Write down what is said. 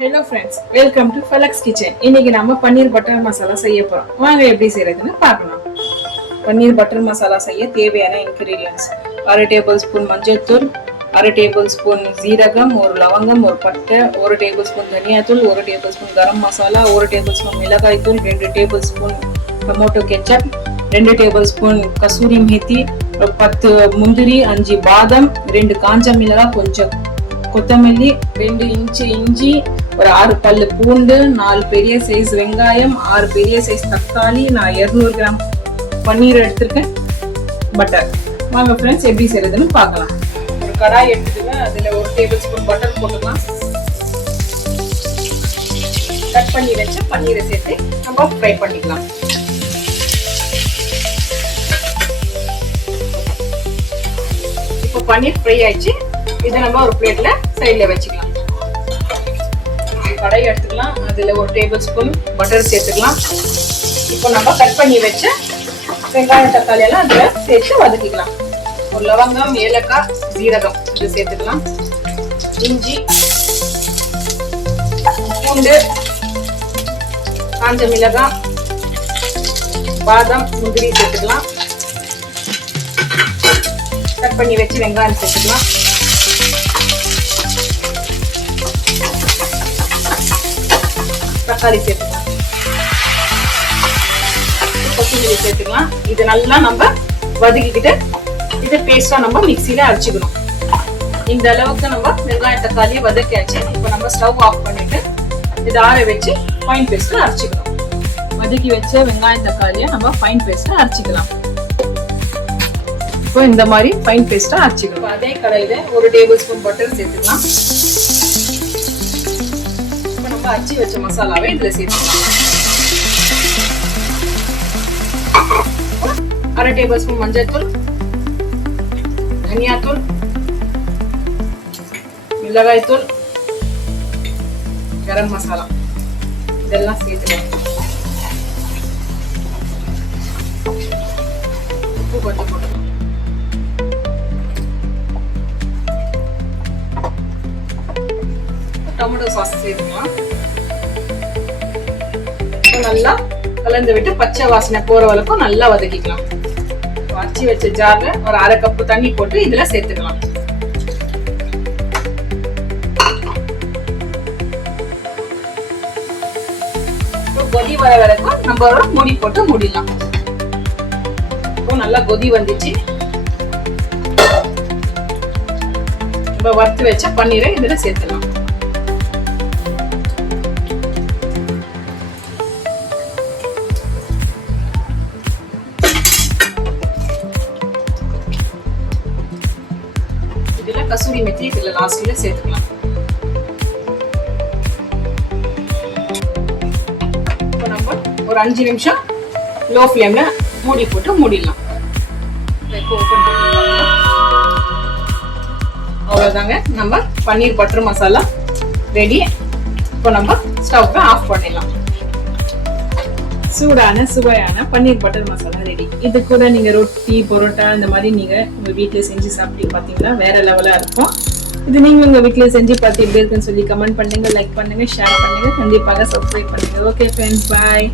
Hello friends, welcome to ஃபலக்ஸ் kitchen. இன்னைக்கு நம்ம பன்னீர் பட்டர் மசாலா செய்ய போறோம். வாங்க எப்படி செய்யறதுன்னு பார்க்கலாம். பன்னீர் பட்டர் மசாலா செய்ய தேவையான இன்கிரீடியன்ஸ்: 1/2 டேபிள் ஸ்பூன் மஞ்சள் தூள், 1/2 டேபிள் ஸ்பூன் ஜீரகம், 1 லவங்கம், 1 பட்டை, 1 டேபிள் ஸ்பூன் தனியாத்தூள், 1 table spoon garam masala, 1 table spoon மிளகாய் தூள், 2 table spoon tomato ketchup, 2 table spoon kasuri methi, 10 முந்திரி, 5 பாதாம், 2 காஞ்ச மிளகாய், கொஞ்சம் கொத்தமல்லி, 2 இன்ச்சு இஞ்சி, ஒரு 6 பல்லு பூண்டு, 4 பெரிய சைஸ் வெங்காயம், 6 பெரிய சைஸ் தக்காளி, நான் 200 கிராம் பன்னீர் எடுத்திருக்கேன். பட்டர். வாங்க ஃப்ரெண்ட்ஸ் எப்படி செய்யறதுன்னு பார்க்கலாம். ஒரு கடாய் எடுத்துக்கோங்க, அதுல 1 டேபிள் ஸ்பூன் பட்டர் போட்டுக்கலாம். கட் பண்ணி வச்ச பன்னீரை சேர்த்து நம்ம ஃப்ரை பண்ணிக்கலாம். இப்போ பன்னீர் ஃப்ரை ஆயிடுச்சு. இதை நம்ம ஒரு பிளேட்ல சைட்ல வச்சுக்கலாம். கடாய் எடுத்துக்கலாம், அதுல 1 டேபிள் ஸ்பூன் பட்டர் சேர்த்துக்கலாம். இப்போ நம்ம கட் பண்ணி வச்ச வெங்காயம் தக்காளி எல்லாம் அதுல சேர்த்து வதக்கிக்கலாம். ஒரு லவங்கம், ஏலக்காய், ஜீரகம் இது சேர்த்துக்கலாம். இஞ்சி, பூண்டு, காஞ்ச மிளகாய், பாதாம், முந்திரி சேர்த்துக்கலாம். கட் பண்ணி வச்சு வெங்காயம் சேர்த்துக்கலாம். தக்காளி சேர்த்துக்கலாம். கொத்தமல்லி சேர்த்துக்கலாம். இது நல்லா நம்ம வதக்கிக்கிட்டு இது பேஸ்டா நம்ம மிக்சியில அரைச்சிக்கணும். இந்த அளவுக்கு நம்ம வெங்காயம் தக்காளியை வதக்கியாச்சு. இப்போ நம்ம ஸ்டவ் ஆஃப் பண்ணிட்டு இதை ஆற வச்சு ஃபைன் பேஸ்டா அரைச்சிக்கணும். வதக்கி வச்ச வெங்காயம் தக்காளியை நம்ம ஃபைன் பேஸ்டா அரைச்சிக்கலாம். இப்போ இந்த மாதிரி ஃபைன் பேஸ்டா அரைச்சிக்கணும். அதே கடாயில 1 டேபிள் ஸ்பூன் பட்டர் சேர்த்துக்கலாம். அரைச்சி வச்ச மசாலாவை இதுல சேர்த்துக்கலாம். 1/2 டேபிள் ஸ்பூன் மஞ்சள் தூள், தனியா தூள், மிளகாய் தூள், கரம் மசாலா இதெல்லாம் சேர்த்துக்கலாம். உப்பு கொஞ்சம் போட்டுக்கலாம். டொமேட்டோ சாஸ் சேர்த்துக்கலாம். நல்லா கலந்து விட்டு பச்சை வாசனை போற வரைக்கும் நல்லா வதக்கிக்கலாம். அரைச்சி வச்ச ஜார்ல ஒரு 1/2 கப் தண்ணி போட்டு இதுல சேர்த்துக்கலாம். கொதி வர வரைக்கும் நம்ம ஒரு மூடி போட்டு மூடிடலாம். இப்போ நல்லா கொதி வந்துச்சு. நம்ம வறுத்து வச்ச பன்னீரை இதுல சேர்த்துக்கலாம். இதுல கசூரி மெத்தி இதுல லாஸ்ட்ல சேர்த்துக்கலாம். இப்போ நம்ம ஒரு 5 நிமிஷம் லோ ஃப்ளேம்ல மூடி போட்டு மூடிடலாம். அவ்வளவுதாங்க, நம்ம பன்னீர் பட்டர் மசாலா ரெடி. இப்போ நம்ம ஸ்டவ் ஆஃப் பண்ணிடலாம். சூடான சுவையான பன்னீர் பட்டர் மசாலா ரெடி. இது கூட நீங்க ரொட்டி, பரோட்டா இந்த மாதிரி நீங்க உங்க வீட்டுல செஞ்சு சாப்பிட்டு பாத்தீங்கன்னா வேற லெவலா இருக்கும். இது நீங்க உங்க வீட்டுல செஞ்சு பார்த்து எப்படி இருக்குன்னு சொல்லி கமெண்ட் பண்ணுங்க, லைக் பண்ணுங்க, ஷேர் பண்ணுங்க, கண்டிப்பாக சப்ஸ்கிரைப் பண்ணுங்க. ஓகே ஃப்ரெண்ட்ஸ், பாய்.